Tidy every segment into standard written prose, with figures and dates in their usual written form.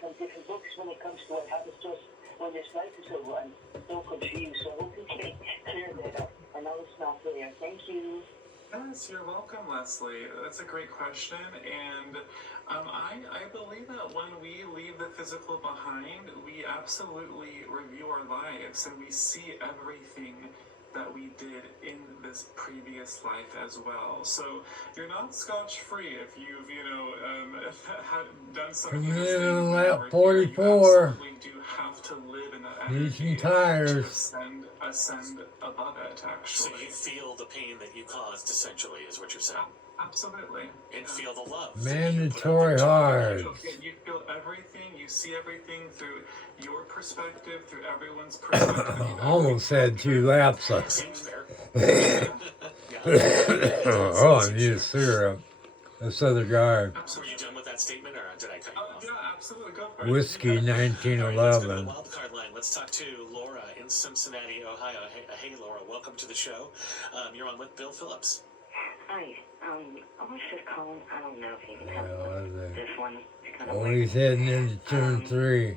from different books when it comes to what happens to us when this life is over. I'm so confused, so I hope you can clear that up. I know it's not there. Thank you. Yes, you're welcome, Leslie. That's a great question, and I believe that when we leave the physical behind, we absolutely review our lives and we see everything that we did in this previous life as well. So you're not scotch-free if you've, had done something Coming in in the on state lap where 44. you absolutely do have to live in that Need some energy tires. to ascend above it, actually. So you feel the pain that you caused, essentially, is what you're saying. Absolutely. And feel the love. Mandatory hard. You feel everything, you see everything through your perspective, through everyone's perspective. Almost had 2 laps. Seems fair. Oh, I need a syrup. This other guy. Were you done with that statement, or did I cut you off? Yeah, absolutely. Go for it. Whiskey All right, let's go to the 1911. wildcard line. Let's talk to Laura in Cincinnati, Ohio. Hey, Laura, welcome to the show. You're on with Bill Phillips. Hi. I was just calling. I don't know if you can help this one. It's kind of Oh, weird. he's heading into turn 3.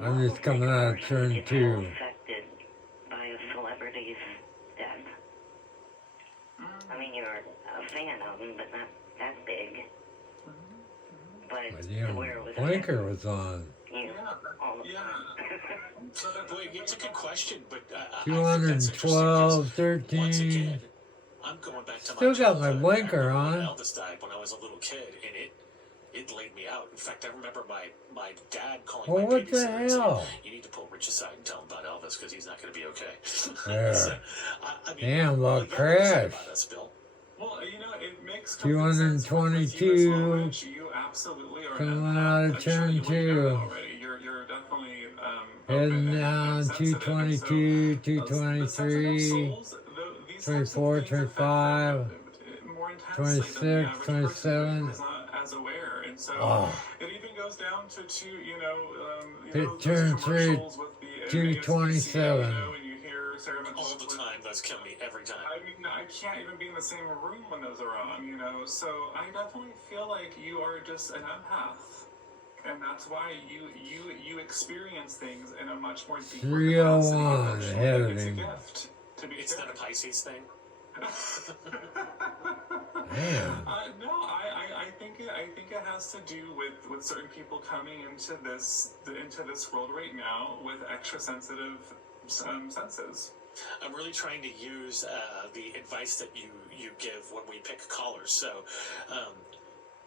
I'm just coming out of turn 2. Affected by a celebrity's death. I mean, you're a fan of him, but not that big. But My to where it was damn blinker was on. you know, all the Boy, it's a good question, but I think that's 212, interesting 'cause once 13. again, I'm going back to Still my got my childhood. blinker I remember on. when my eldest died when I was a little kid, and it laid me out. In fact, I remember my dad calling Well, my what the babysitter and saying, hell? "You need to pull Rich aside and tell him about Elvis because he's not going to be okay." There. So, I mean, Damn, about what do you say crash. about us, Bill? Well, it makes 222. You absolutely are Coming out of turn 2. You're definitely Heading down 222, 223, 24, 25, 26, 27. As aware, and so Oh. it even goes down to Hit turn 3, 227. And you hear Sarah All the time, those kill me every time. I mean, I can't even be in the same room when those are on, So I definitely feel like you are just an empath, and that's why you experience things in a much more deeper 301 capacity. ahead of It's a him. gift. It's not a Pisces thing. Damn. No, I think it has to do with certain people coming into this world right now with extra sensitive senses. I'm really trying to use the advice that you give when we pick callers. So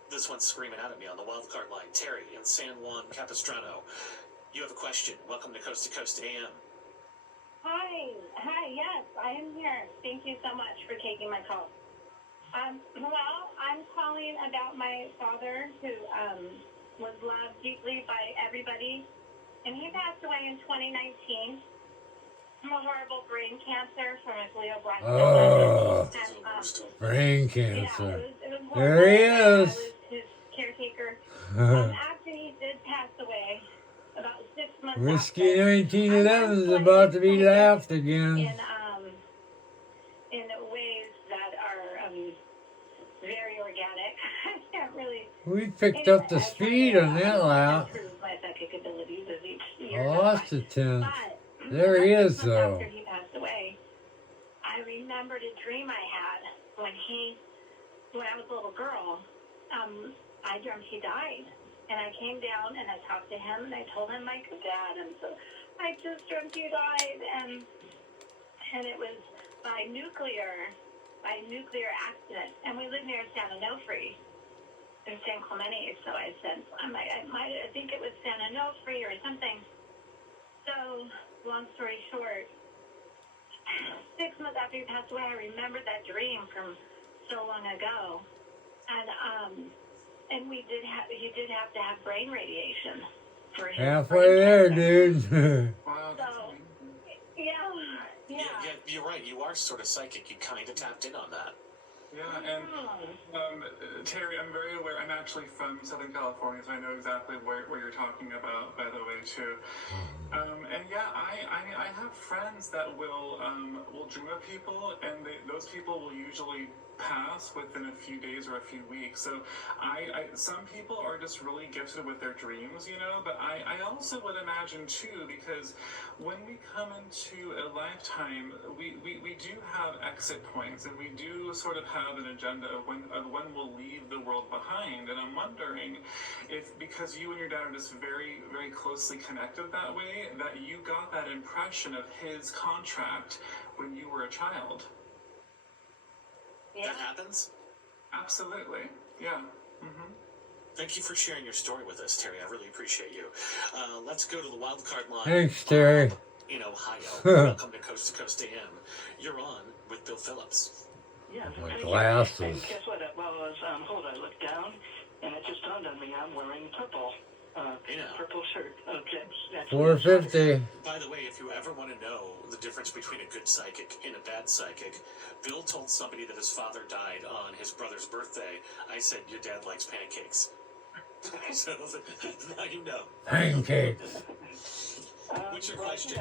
this one's screaming out at me on the wildcard line. Terry in San Juan Capistrano, you have a question. Welcome to Coast AM. Hi, yes, I am here. Thank you so much for taking my call. Well, I'm calling about my father who was loved deeply by everybody, and he passed away in 2019 from a horrible brain cancer from a glioblastoma. Brain Yeah, cancer. it was horrible. There he I is. was his caretaker. After he did pass away, about 6 months Whiskey after, 1911 is about to be laughed again. in ways that are very organic. I can't really. We picked up the speed on that lap. Improve my psychic abilities as each I year lost a 10. But There he about is, 6 months though. After he passed away, I remembered a dream I had when I was a little girl. I dreamt he died. And I came down and I talked to him and I told him, like, Dad, I just dreamt you died. And it was by nuclear accident. And we live near San Onofre in San Clemente. So I said, I think it was San Onofre or something. So, long story short, 6 months after he passed away, I remembered that dream from so long ago. And he did have to have brain radiation for his Halfway brain there, cancer. dude. Wow. So, yeah. Yeah, you're right. You are sort of psychic. You kind of tapped in on that. Yeah, and Terry, I'm very aware. I'm actually from Southern California, so I know exactly where you're talking about, by the way, too. And yeah, I have friends that will dream of people, and those people will usually pass within a few days or a few weeks. So some people are just really gifted with their dreams, you know, but I also would imagine too, because when we come into a lifetime, we do have exit points, and we do sort of have an agenda of when we'll leave the world behind. And I'm wondering if, because you and your dad are just very, very closely connected that way, that you got that impression of his contract when you were a child. Yeah. That happens? Absolutely. Yeah. Mm-hmm. Thank you for sharing your story with us, Terry. I really appreciate you. Let's go to the wild card line. Thanks, Terry. Bob in Ohio. Welcome to Coast AM. You're on with Bill Phillips. Yeah, My thank you. glasses. And guess what? While I was hold, I looked down, and it just dawned on me I'm wearing purple. Yeah. Purple shirt. That's 450. By the way, if you ever want to know the difference between a good psychic and a bad psychic, Bill told somebody that his father died on his brother's birthday. I said, your dad likes pancakes. So now you know. Pancakes. What's your well, question?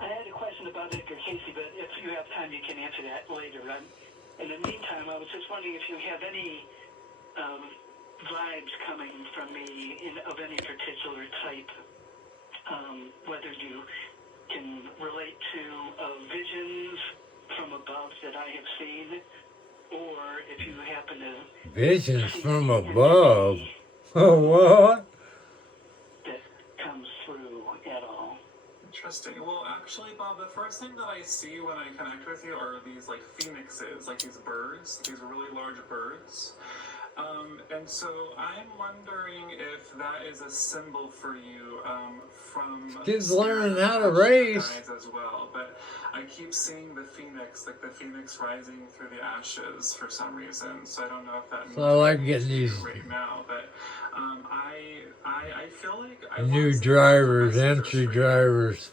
I had a question about Edgar Casey, but if you have time, you can answer that later. In the meantime, I was just wondering if you have any vibes coming from me of any particular type, whether you can relate to visions from above that I have seen, or if you happen to Visions see from any above. energy Oh, what? that comes through at all. Interesting. Well, actually, Bob, the first thing that I see when I connect with you are these like phoenixes, like these birds, these really large birds. And so I'm wondering if that is a symbol for you from Kids learning how to spirit race. guides as well. But I keep seeing the phoenix, like the phoenix rising through the ashes for some reason. So I don't know if that means So I like anything getting to you these right now. But I feel like I new want to drivers, say entry messengers for you. drivers.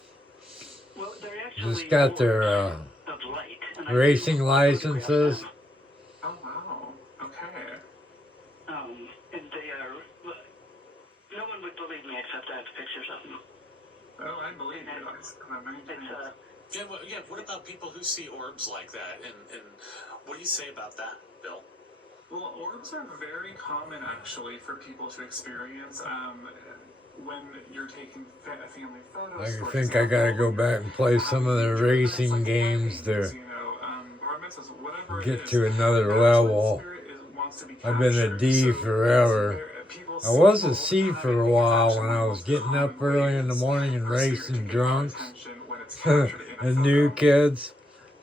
Well, they're actually Just got their orbs of light, and I racing do photograph licenses. them. Oh wow. Okay. And they are. No one would believe me except I have pictures of them. Oh, I believe you. That's It's Yeah, what about people who see orbs like that? And what do you say about that, Bill? Well, orbs are very common actually for people to experience when you're taking family photos. I for think I gotta example, go back and play some of the it's racing like games weddings, to you know, bar mitzvahs, whatever it get is. to another That's when level. spirit wants to be I've been a captured. D So forever. people I see was a all the C time. for I a think it's while actually when one I of the was most getting up common early in the ways morning and for spirit to racing get our drunks. attention when it's captured in a And new photo. kids,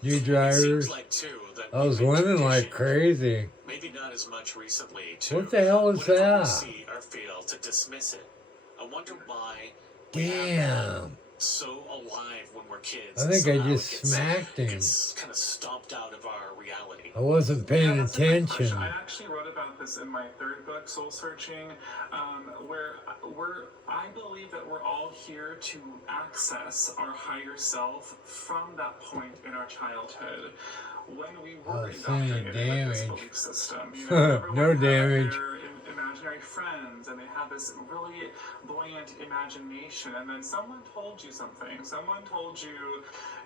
new It seems drivers. like, too, that I was we've been winning like conditioned, crazy. maybe not as much recently, to What the hell is whenever we that? see or feel to dismiss it. I wonder why we have that Damn. so alive when we're kids. I and think I somehow just smacked it him. gets kind of stomped out of our reality. I wasn't paying Yeah, that's a great question. attention. I actually wrote about this in my third book, Soul Searching, where I believe that we're all here to access our higher self from that point in our childhood when we were seeing indoctrinated with this damage. belief system. You know, everyone No had damage. their imaginary friends, and they had this really buoyant imagination, and then someone told you something. Someone told you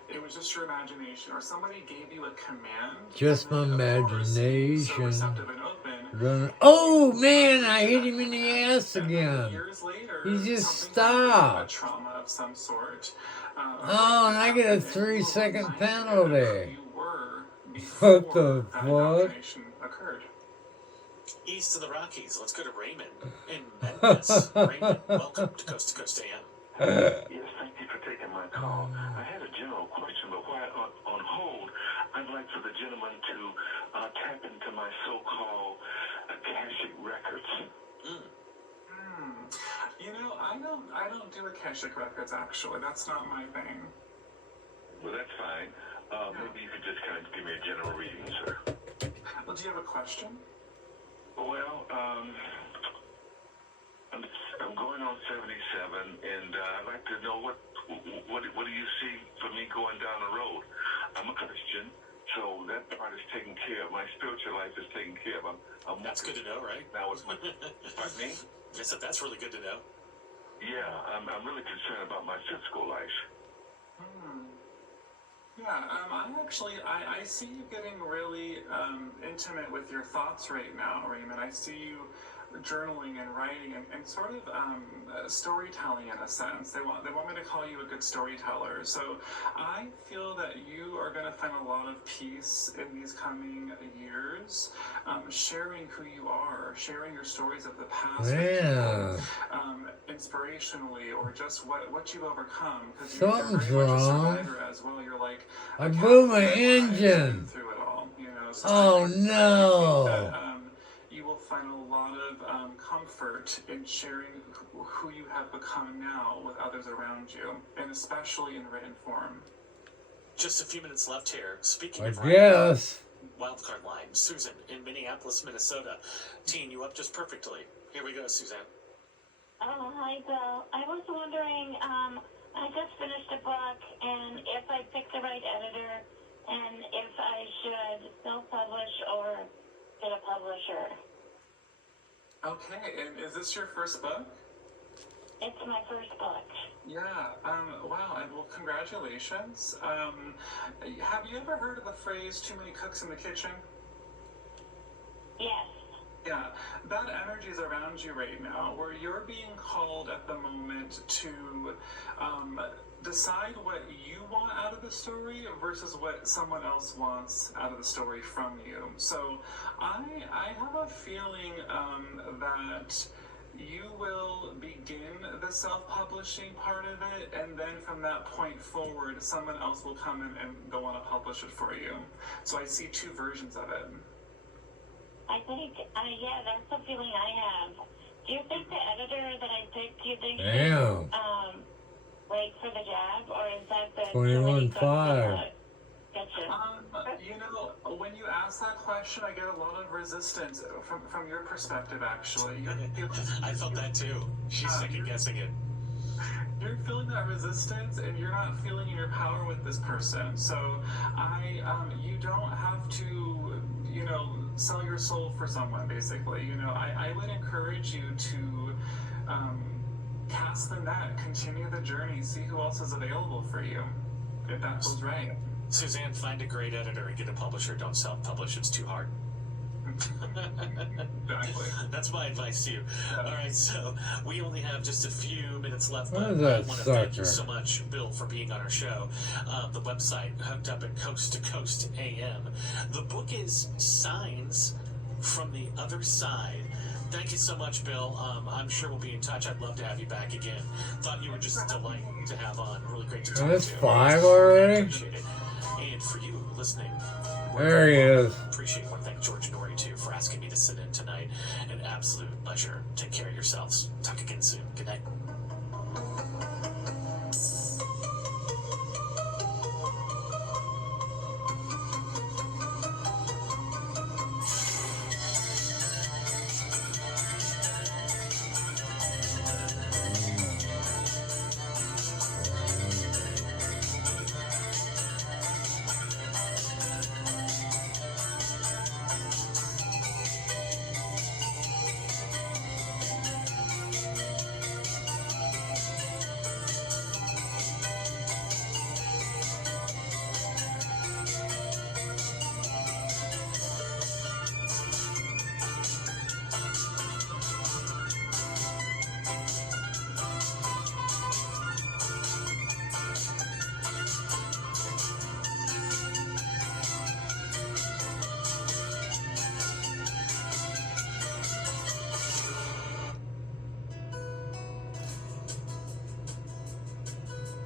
it was just your imagination, or somebody gave you a command. Just my and then, of course, being so imagination. receptive and open, Running. Oh man, I hit him in the ass and then again. years later, He just something happened, a stopped. trauma of some sort. Oh, and I get a happened, and you were 3-second reminded of penalty. who you were What before the that fuck? indoctrination occurred. East of the Rockies, let's go to Raymond in Memphis. Raymond, welcome to Coast AM. Yes, thank you for taking my call. I had a general question, but while on hold, I'd like for the gentleman to tap into my so-called Akashic records. You know, I don't do Akashic records actually. That's not my thing. Well, that's fine. Maybe you could just kind of give me a general reading, sir. Well, do you have a question? Well, I'm going on 77, and I'd like to know what do you see for me going down the road? I'm a Christian, so that part is taken care of. My spiritual life is taken care of. I'm That's good to know, right? now with my pardon me? I said that's really good to know. Yeah, I'm really concerned about my physical life. Yeah, I see you getting really intimate with your thoughts right now, Raymond. I see you journaling and writing and sort of storytelling in a sense. They want me to call you a good storyteller. So I feel that you are going to find a lot of peace in these coming years, sharing who you are, sharing your stories of the past, Yeah. inspirationally, or just what you've overcome. Because Something's you're very much a wrong. survivor as well. You're like I a blew my captain that lives engine. through it all. You know. So Oh, I think no. that, you will find a lot of comfort in sharing who you have become now with others around you, and especially in written form. Just a few minutes left here. Speaking I of writing, guess. wildcard line, Susan in Minneapolis, Minnesota, teeing you up just perfectly. Here we go, Suzanne. Oh, hi, Bill. I was wondering, I just finished a book, and if I picked the right editor, and if I should self-publish or get a publisher. Okay, and is this your first book? It's my first book. Yeah, wow, and well, congratulations. Have you ever heard of the phrase, too many cooks in the kitchen? Yes. Yeah, that energy is around you right now, where you're being called at the moment to decide what you want out of the story versus what someone else wants out of the story from you. So I have a feeling that you will begin the self-publishing part of it, and then from that point forward, someone else will come in and they'll want to publish it for you. So I see two versions of it. I think, yeah, that's the feeling I have. Do you think the editor that I picked, do you think Damn. should wait for the job, or is that the 21.5. Gotcha. You know, when you ask that question, I get a lot of resistance from your perspective, actually. I felt that too. She's second guessing it. You're feeling that resistance, and you're not feeling your power with this person. So you don't have to, sell your soul for someone, basically. I would encourage you to cast the net, continue the journey, see who else is available for you, if that feels right. Suzanne, find a great editor and get a publisher. Don't self-publish. It's too hard. Exactly. That's my advice to you. All right, so we only have just a few minutes left, What but is I that want to thank you sucker? so much, Bill, for being on our show. The website, Hooked Up at Coast to Coast AM. The book is Signs from the Other Side. Thank you so much, Bill. I'm sure we'll be in touch. I'd love to have you back again. Thought you were just a delight to have on. Really great to talk That's to you. 5 already? Appreciate it. And for you listening, There he is. appreciate it. I want to thank George Norrie too for asking me to sit in tonight. An absolute pleasure. Take care of yourselves. Talk again soon. Good night.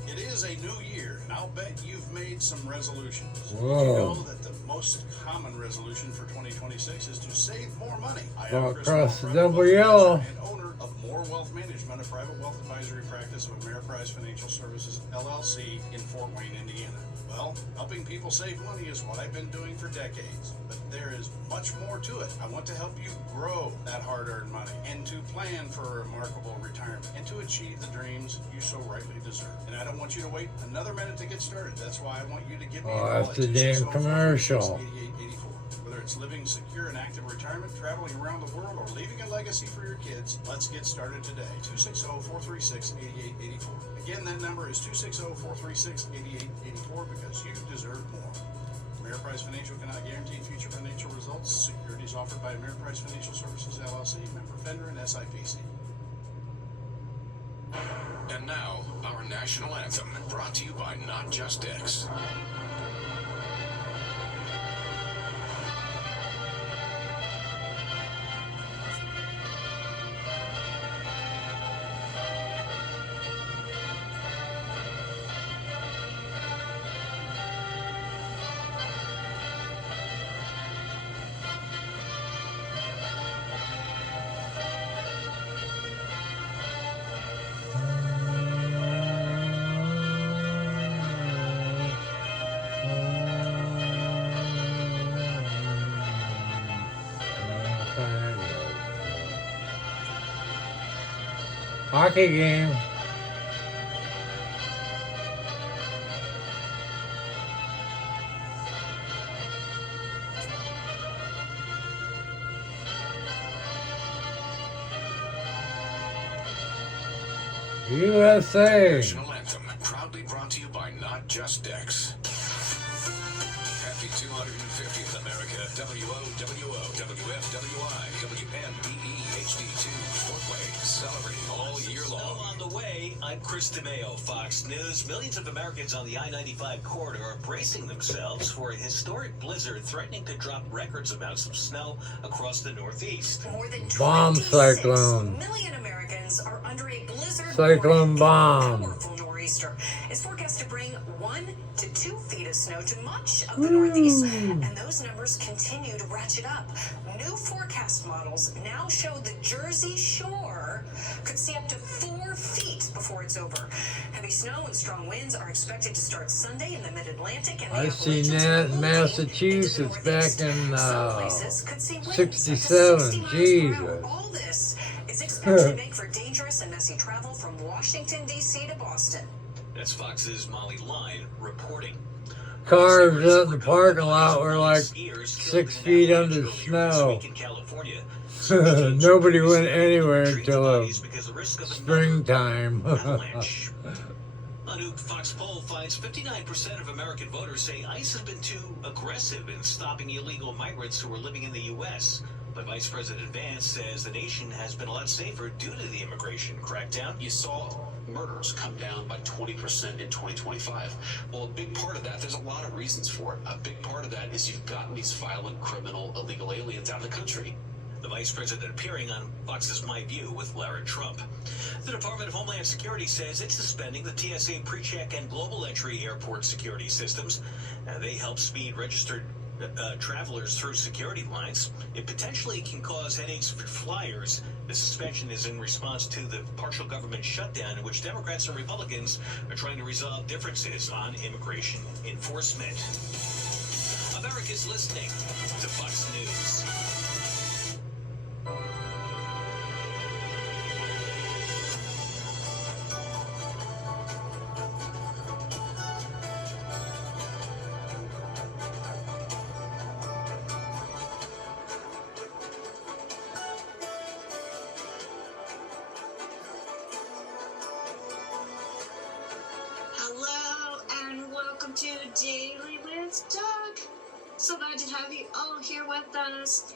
It is a new year, and I'll bet you've made some resolutions. Whoa. You know that the most common resolution for 2026 is to save more money. I am Well, Chris across Wall, the double private wealth yellow. advisor and owner of More Wealth Management, a private wealth advisory practice of Ameriprise Financial Services, LLC, in Fort Wayne, Indiana. Well, helping people save money is what I've been doing for decades, but there is much more to it. I want to help you grow that hard-earned money and to plan for a remarkable retirement and to achieve the dreams you so rightly deserve. And I don't want you to wait another minute to get started. That's why I want you to give me a Oh, call that's at the damn 260-446-8884. commercial. Whether it's living secure and active retirement, traveling around the world, or leaving a legacy for your kids, let's get started today. 260-436-8884. Again, that number is 260-436-8884 because you deserve more. Ameriprise Financial cannot guarantee future financial results. Securities offered by Ameriprise Financial Services, LLC, member FINRA and SIPC. And now, our national anthem, brought to you by Not Just X. Hockey game. USA. National anthem, proudly brought to you by Not Just X. Happy 250th America, WOWO, WFWI, WMBE, HD2, Sportway, celebrating all year long. On the way, I'm Chris DeMeo, Fox News. Millions of Americans on the I-95 corridor are bracing themselves for a historic blizzard threatening to drop records amounts of snow across the Northeast. More than Bomb 26 cyclone. million Americans are under a blizzard. Cyclone bomb. Powerful nor'easter is forecast to bring 1 to 2 feet of snow to much of the Northeast, and those numbers continue to ratchet up. New forecast models now show the Jersey Shore could see up to 4 feet before it's over. Heavy snow and strong winds are expected to start Sunday in the Mid-Atlantic and the I've seen Appalachians that in moving Massachusetts into the back Northeast. in Some places could see winds up to 67. 60 miles per hour. Jesus. All this is expected to make for dangerous and messy travel from Washington, D.C. to Boston. That's Fox's Molly Line reporting. Cars out in the parking lot were like 6 feet under snow. Nobody went anywhere until springtime. A new Fox poll finds 59% of American voters say ICE has been too aggressive in stopping illegal migrants who are living in the U.S. But Vice President Vance says the nation has been a lot safer due to the immigration crackdown. You saw murders come down by 20% in 2025. Well, a big part of that, there's a lot of reasons for it. A big part of that is you've gotten these violent, criminal, illegal aliens out of the country. The Vice President appearing on Fox's My View with Lara Trump. The Department of Homeland Security says it's suspending the TSA PreCheck and Global Entry airport security systems. They help speed registered travelers through security lines. It potentially can cause headaches for flyers. The suspension is in response to the partial government shutdown in which Democrats and Republicans are trying to resolve differences on immigration enforcement. America's listening to Fox News. Hello and welcome to Daily with Doug. So glad to have you all here with us.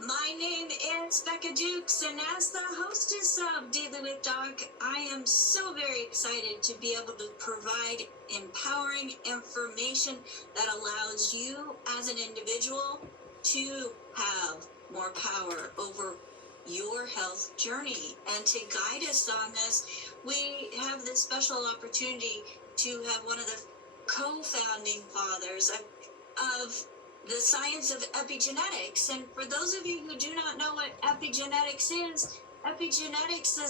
My name is Becca Dukes, and as the hostess of Daily with Doug, I am so very excited to be able to provide empowering information that allows you as an individual to have more power over your health journey. And to guide us on this, we have this special opportunity to have one of the co-founding fathers of the science of epigenetics. And for those of you who do not know what epigenetics is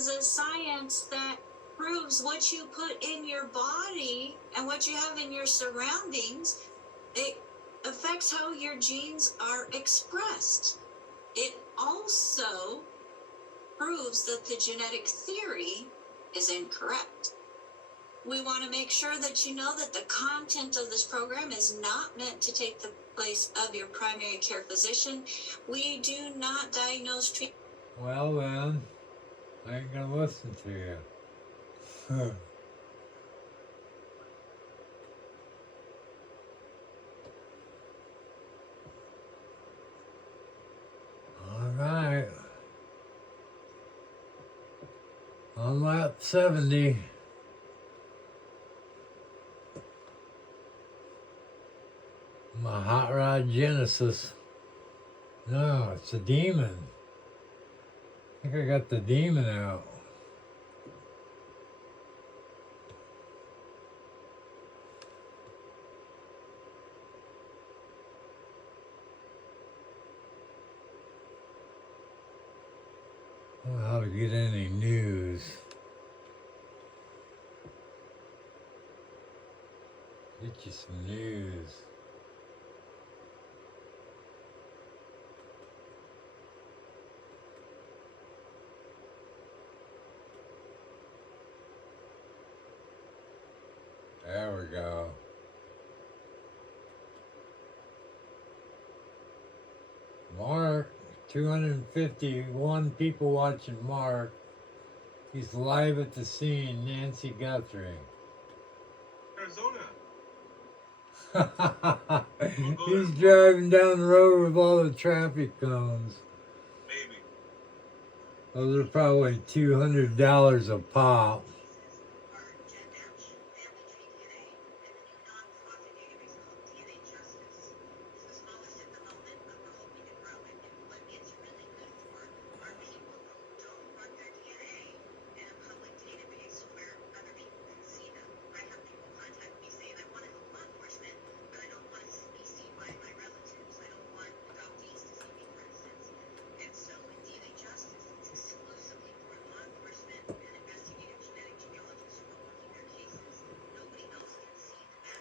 a science that proves what you put in your body and what you have in your surroundings. It affects how your genes are expressed. It also proves that the genetic theory is incorrect. We want to make sure that you know that the content of this program is not meant to take the place of your primary care physician. We do not diagnose, treat. Well then, I ain't gonna listen to you. Huh. All right. On lap 70. My hot rod Genesis. No, it's a Demon. I think I got the Demon out. I don't know how to get any news. Get you some news. There we go. Mark, 251 people watching Mark. He's live at the scene, Nancy Guthrie. Arizona. He's driving down the road with all the traffic cones. Maybe. Those are probably $200 a pop.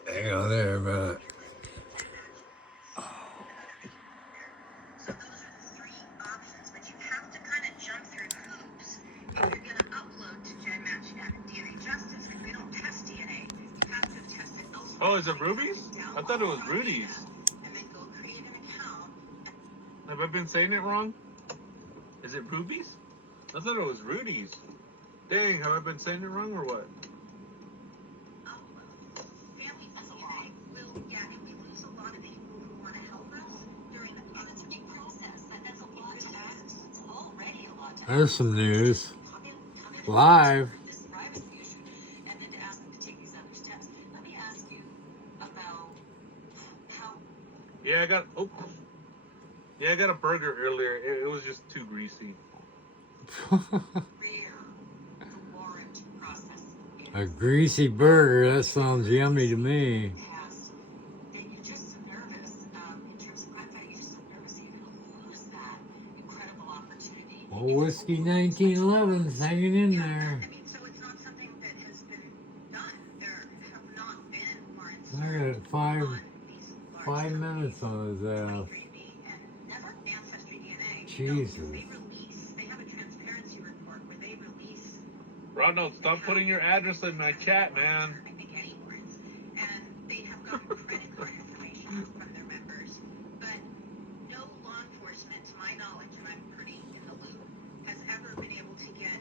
Hang on there, man. So those are the three options, but you have to kind of jump through hoops if you're going to upload to GenMatch DNA Justice, because they don't test DNA. You have to have tested elsewhere. Oh, is it Ruby's? I thought it was Rudy's. And then go create an account. Have I been saying it wrong? Is it Ruby's? I thought it was Rudy's. Dang, have I been saying it wrong or what? Family DNA will, yeah, and we lose a lot of people who want to help us during the process. It's a big process. That's a lot to ask. It's already a lot to ask. There's some news. Live. This privacy issue, and then to ask them to take these other steps. Let me ask you about how. Yeah, I got a burger earlier. It was just too greasy. A greasy burger, that sounds yummy to me. Well, Whiskey 1911's hanging in there. I mean, so it's not something that has been done. There have not been warrants. I got 5 minutes on his ass. Never Ancestry DNA. Jesus. They have a transparency report where they release. Ronald, stop putting your address in my chat, man. I think any warrants, and they have gotten credit card information from their members, but no law enforcement, to my knowledge, and I'm pretty in the loop, has ever been able to get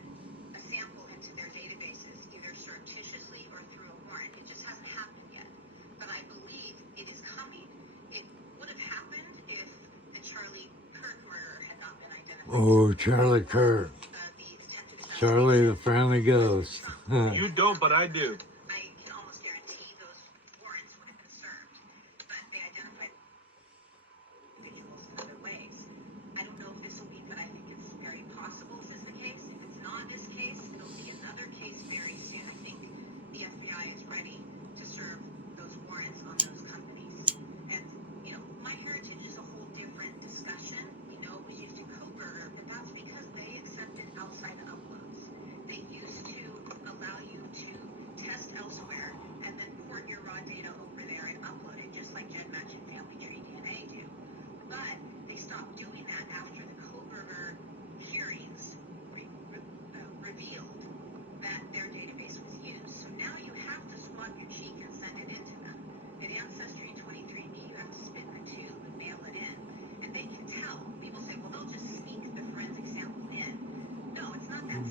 a sample into their databases, either surreptitiously or through a warrant. It just hasn't happened yet, but I believe it is coming. It would have happened if the Charlie Kirk murder had not been identified. Oh, Charlie Kirk. Charlie the Friendly Ghost. You don't, but I do. I can almost guarantee those warrants would have been served, but they identified individuals in other ways. I don't know if this will be, but I think it's very possible this is the case. If it's not this case, it'll be another case very soon. I think the FBI is ready to serve those warrants on those companies. And, you know, MyHeritage is a whole different discussion. You know, it was used in Coburger, but that's because they accepted outside uploads. They used to allow you to test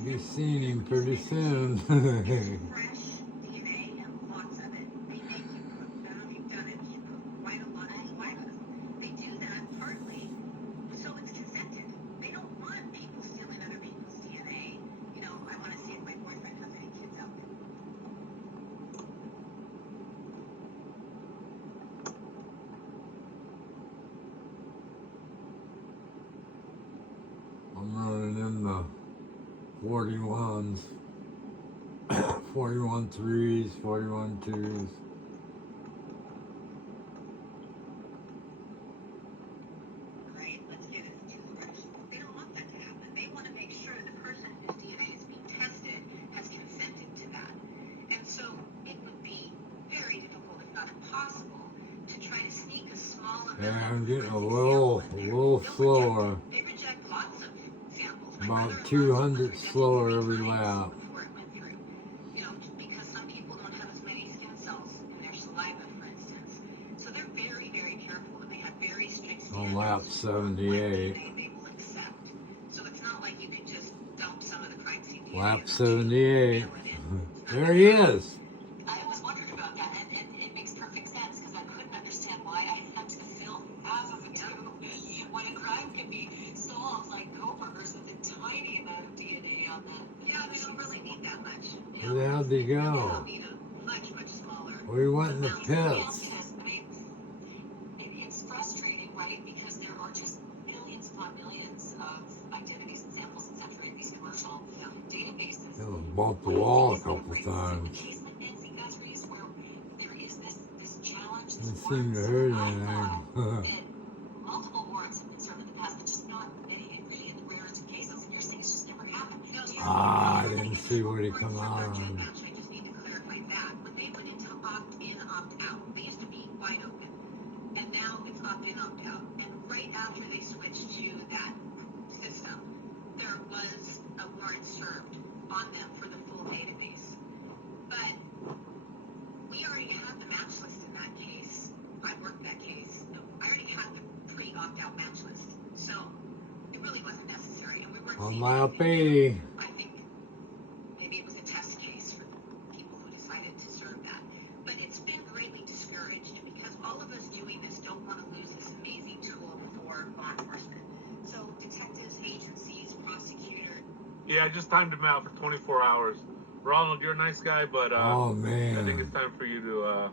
be seeing him pretty soon. Fresh DNA and lots of it. They make you put, I don't know if you've done it, you put quite a lot of saliva. They do that partly so it's consented. They don't want people stealing other people's DNA. You know, I want to see if my boyfriend has any kids out there. I'm running in the 41s, 41 3s, 41 2s. Right? Let's get it too fresh. They don't want that to happen. They want to make sure the person whose DNA is being tested has consented to that. And so it would be very difficult, if not impossible, to try to sneak a small amount Yeah, of I'm getting a forensic little sample in there. slower. They reject lots of samples. My About brother-in-law 200 was slower rejected every 3 times lap. before it went through. You know, because some people don't have as many skin cells in their saliva, for instance. So they're very, very careful, and they have very strict On standards lap for what 78. DNA they will accept. So it's not like you can just dump some of the crime scene DNA Lap and 78. mail it in. There he is. I was wondering about that, and it makes perfect sense because I couldn't understand why I had to film half of a tube when a crime can be solved like Go-Burgers with a tiny amount of DNA on that. Yeah, they don't really need that much. Where the hell did he They go? don't need a much, much smaller. We went in the Let me ask pits. you this. I mean, it's frustrating, right? Because there are just millions upon millions of identities and samples, etc., in these commercial databases. It was bumped the wall a couple times. Casement Nancy Guthrie's where there is this challenge, this Didn't seem to hurt anything. that multiple warrants have been served in the past, but just not any, really in the rarest of cases. And you're saying it's just never happened. Ah, I didn't see what he come out on. I just need to clarify that. When they went into opt-in, opt-out, they used to be wide open. And now it's opt-in, opt-out. And right after they switched to that system, there was a warrant served on them for the full database. But we already had the match list in that case. I worked that case. I already had the pre-opt-out match list. So it really wasn't necessary. And we weren't On seeing lap anything. 80. I think maybe it was a test case for people who decided to serve that. But it's been greatly discouraged because all of us doing this don't want to lose this amazing tool for law enforcement. So detectives, agencies, prosecutors. Yeah, I just timed him out for 24 hours. Ronald, you're a nice guy, but Oh, man. I think it's time for you to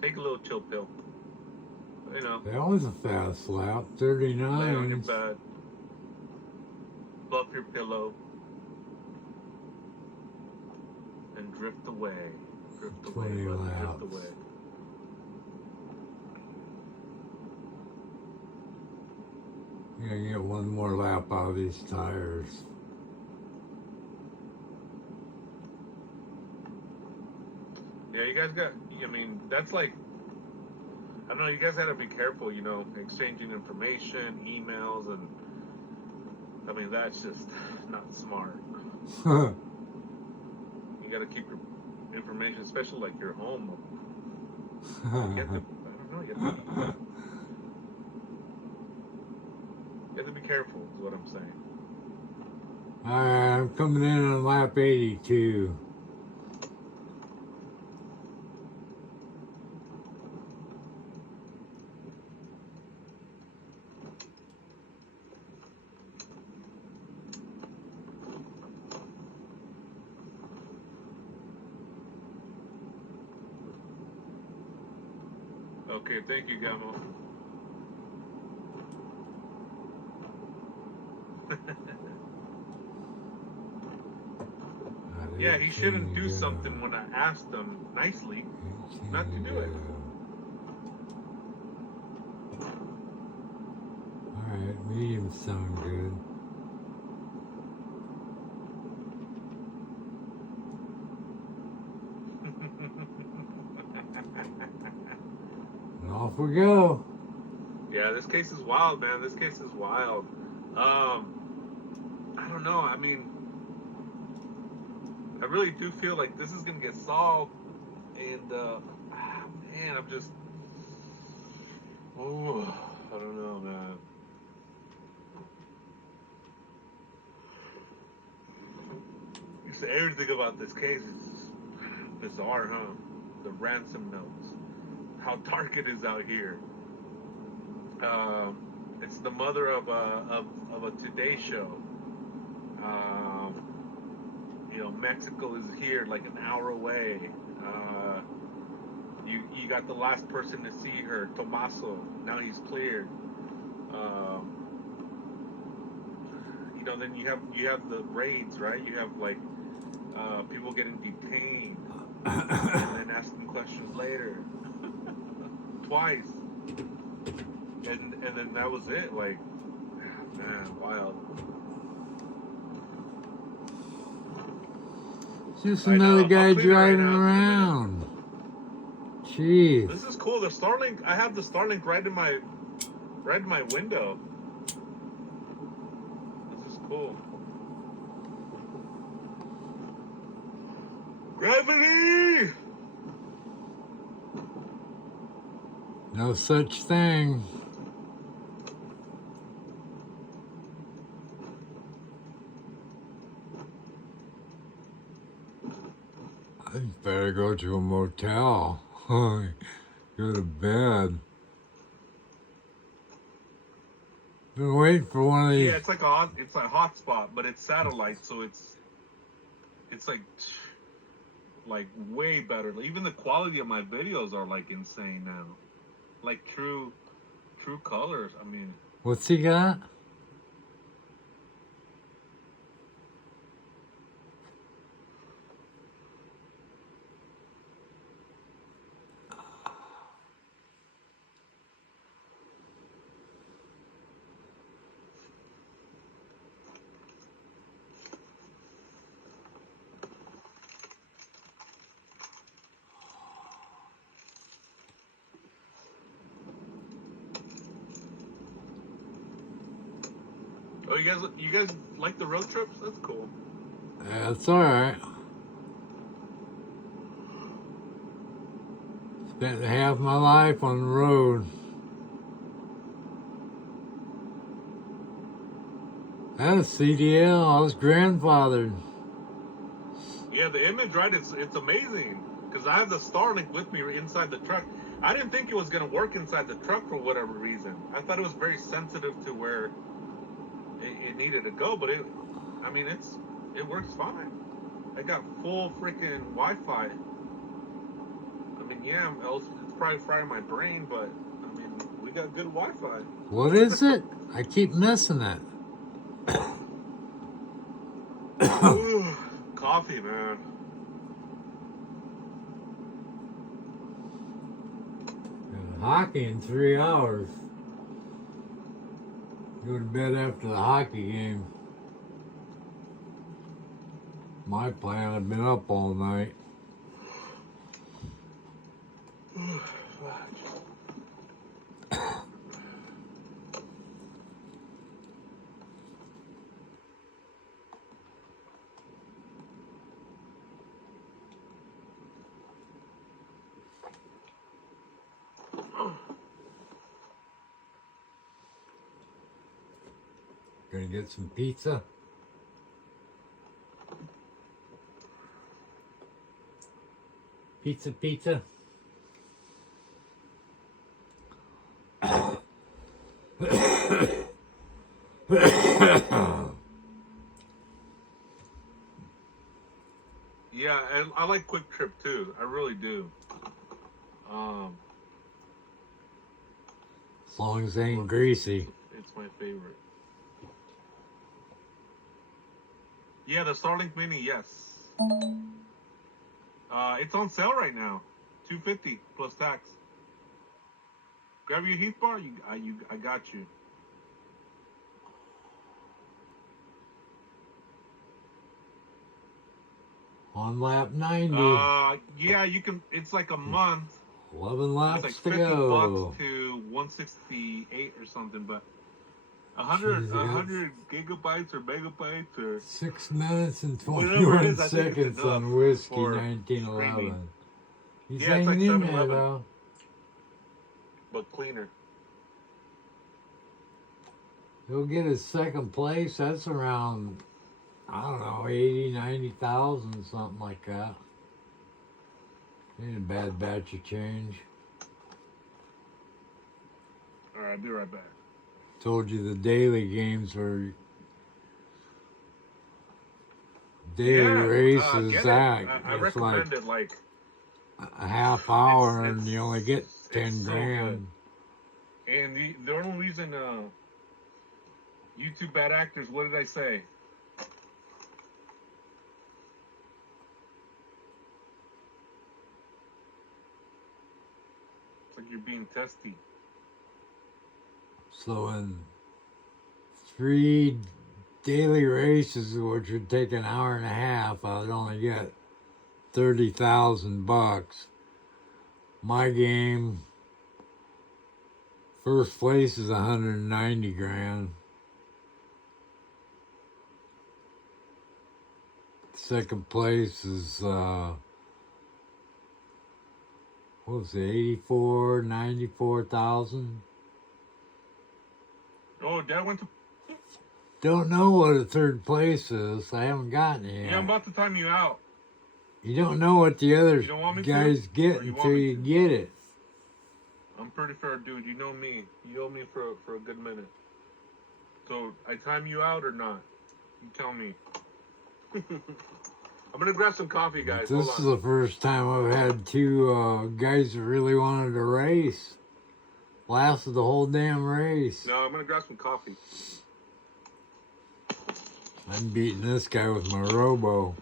take a little chill pill. You know, That was a fast lap. lay on your 39. bed, fluff your pillow, and drift away. Drift away, 20 brother, laps. drift away. You're gonna get one more lap out of these tires. Yeah, you guys got, I mean, that's like, I don't know, you guys gotta be careful, you know, exchanging information, emails, and, I mean, that's just not smart. You gotta keep your information, especially like your home. You have to, I don't know, you have to be careful, is what I'm saying. Alright, I'm coming in on lap 82. Okay, thank you, Gamo. Yeah, he shouldn't do something when I asked him nicely not to do it. Alright, medium sound good. And off we go. Yeah, this case is wild, man. This case is wild. I don't know. I mean, I really do feel like this is gonna get solved, and man, I'm just, oh, I don't know, man. everything about this case is bizarre, huh? The ransom notes, how dark it is out here. It's the mother of a Today Show. You know, Mexico is here, like an hour away. You got the last person to see her, Tomaso. Now he's cleared. You know, then you have the raids, right? You have like people getting detained and then asking questions later, twice, and then that was it. Like, man, wild. Just another guy I'll clean it right driving out in a minute. around. Jeez. This is cool. The Starlink. I have the Starlink right in my window. This is cool. Gravity. No such thing. I better go to a motel. Go to bed. Been waiting for one of these. Yeah, it's like a hotspot, but it's satellite, so it's like way better. Even the quality of my videos are like insane now, like true colors. I mean, What's he got? oh, you guys like the road trips? That's cool. Yeah, it's alright. Spent half my life on the road. I had a CDL. I was grandfathered. Yeah, the image, right? It's amazing because I have the Starlink with me inside the truck. I didn't think it was gonna work inside the truck for whatever reason. I thought it was very sensitive to where it needed to go, but it works fine. I got full freaking Wi-Fi. I mean, yeah, it's probably frying my brain, but I mean, we got good Wi-Fi. What is it? I keep missing it. Coffee, man. And hockey in 3 hours. Go to bed after the hockey game. My plan, I've been up all night. Gonna get some pizza. Pizza. Yeah, and I like Quick Trip too. I really do. As long as they ain't greasy. It's my favorite. Yeah, the Starlink Mini, yes. It's on sale right now, $250 plus tax. Grab your Heath bar. I got you. On lap 90. Yeah, you can. It's like a month. 11 laps It's like to go. $50 to 168 or something, but 100 gigabytes or megabytes or 6 minutes and whatever it 21 is, I think it's seconds enough on Whiskey for 1911. streaming. He's Yeah, it's like hanging in there 7-Eleven. though. but cleaner. He'll get his second place. That's around I don't know, 80, 90,000, something like that. Ain't a bad batch of change. Alright, I'll be right back. Told you the daily games were daily races. Get That it. I it's recommend like it. Like a half hour, and it's- you only get 10 so grand. good. And the only reason, YouTube bad actors. What did I say? It's like you're being testy. So in 3 daily races, which would take an hour and a half, I would only get $30,000. My game, first place is 190 grand. Second place is what was it, 94,000. Oh, Dad went to. Don't know what a third place is. I haven't gotten it yet. Yeah, I'm about to time you out. You don't know what the other You don't want me to? guys get Or you want until me you to? get it. I'm pretty fair, dude. You know me. You owe me for a good minute. So I time you out or not? You tell me. I'm gonna grab some coffee, guys. This is the first time I've had 2 guys that really wanted to race. Lasted the whole damn race. No, I'm gonna grab some coffee. I'm beating this guy with my Robo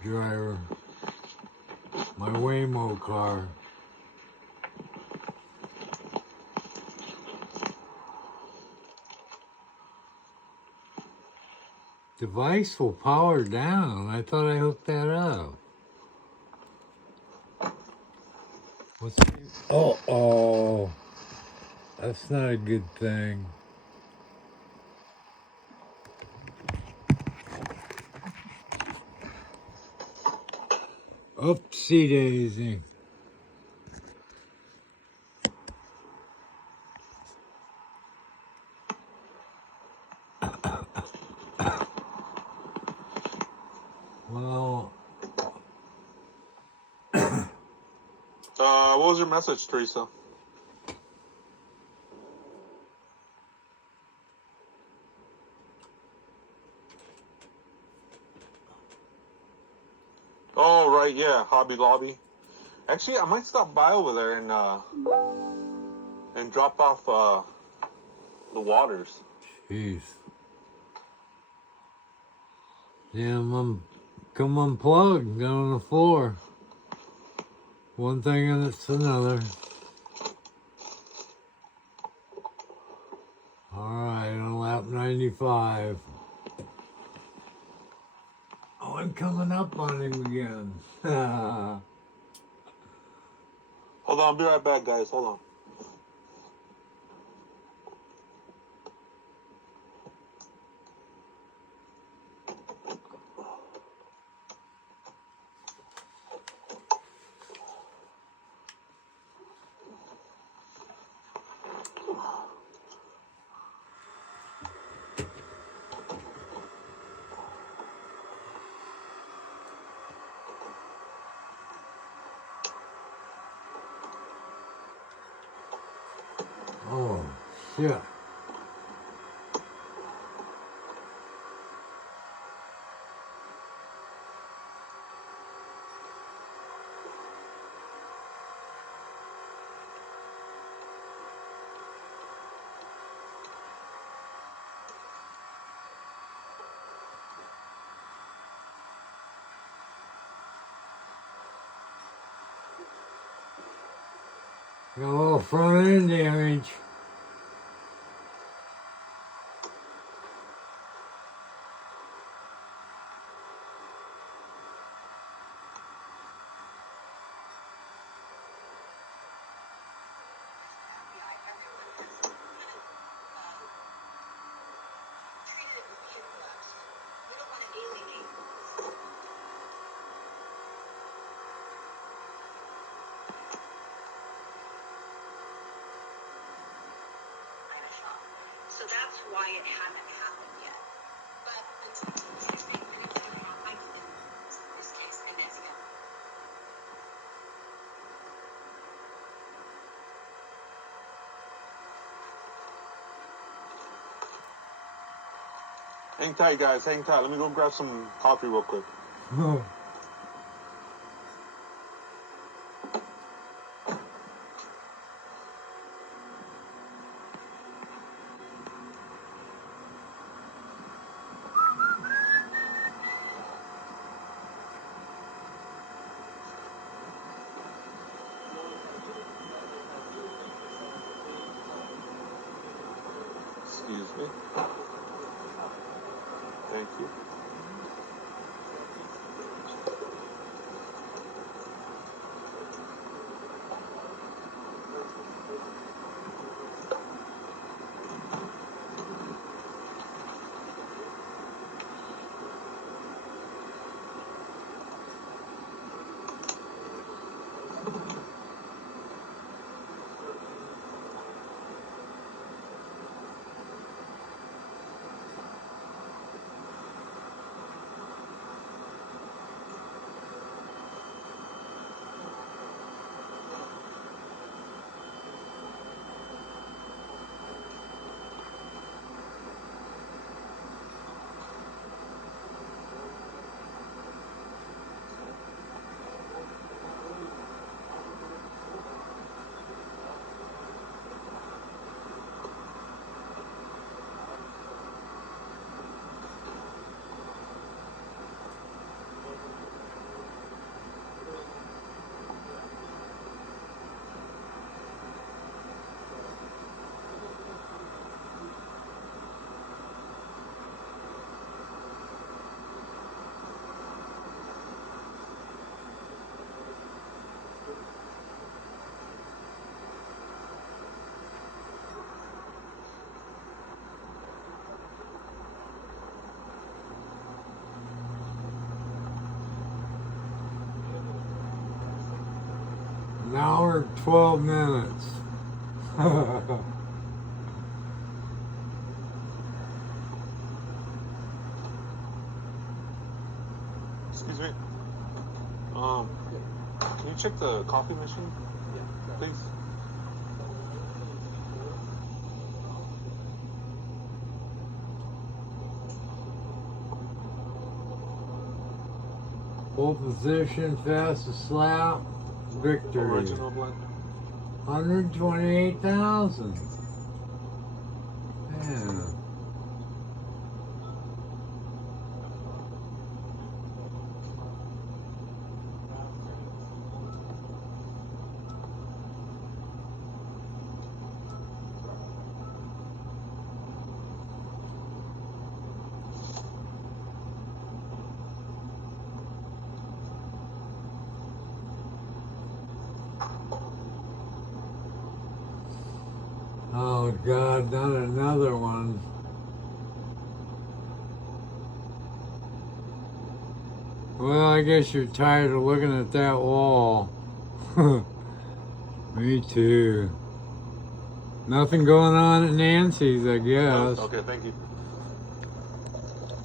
driver. My Waymo car. Device will power down. I thought I hooked that up. What's oh. That's not a good thing. Oopsie daisy. Well, what was your message, Teresa? Oh, right, yeah, Hobby Lobby. Actually, I might stop by over there and drop off the waters. jeez. Damn, come unplugged down on the floor. One thing and it's another. Alright, on lap 95. Oh, I'm coming up on him again. Hold on, I'll be right back, guys. Hold on. Oh, shit. Got a little front end damage. So that's why it hasn't happened yet. But until Tuesday, Hang tight, guys. Hang tight. Let me go grab some coffee real quick. Oh. Excuse me. Thank you. An hour and 12 minutes. Excuse me. Can you check the coffee machine, please? Full position, fastest lap, victory. Original blend. 128,000. Yeah. Oh God, not another one. Well, I guess you're tired of looking at that wall. Me too. Nothing going on at Nancy's, I guess. Okay, thank you.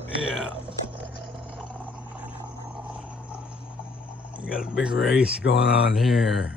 Yeah. Got a big race going on here.